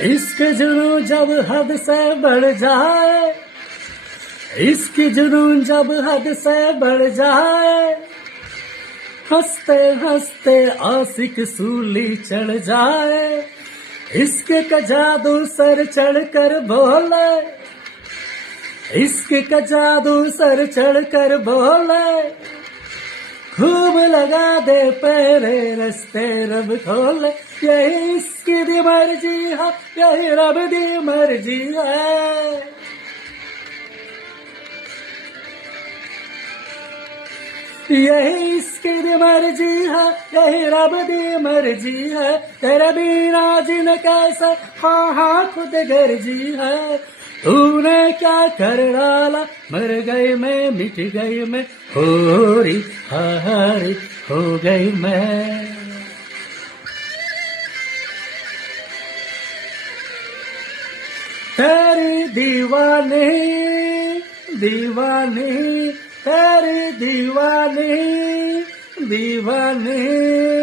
इश्क जुनून जब हद से बढ़ जाए, इश्क जुनून जब हद से बढ़ जाए, हंसते हंसते आशिक सूली चढ़ जाए, इश्क का जादू सर चढ़ कर बोले, इश्क का जादू सर चढ़ कर बोले, खूब लगा दे पैरे रस्ते रब खोले, यही इश्क दी मर्जी है, यही रब दी मर्जी है। यही इश्क दी मर्जी है, यही रब दी मर्जी है, तेरे बिना जिन कैसे, हाँ हाँ खुद गर्जी है। तूने क्या कर डाला, मर गई मैं, मिट गई मैं, होरी हारी हो गई मैं। तेरी दीवानी दीवानी, तेरी दीवानी दीवानी।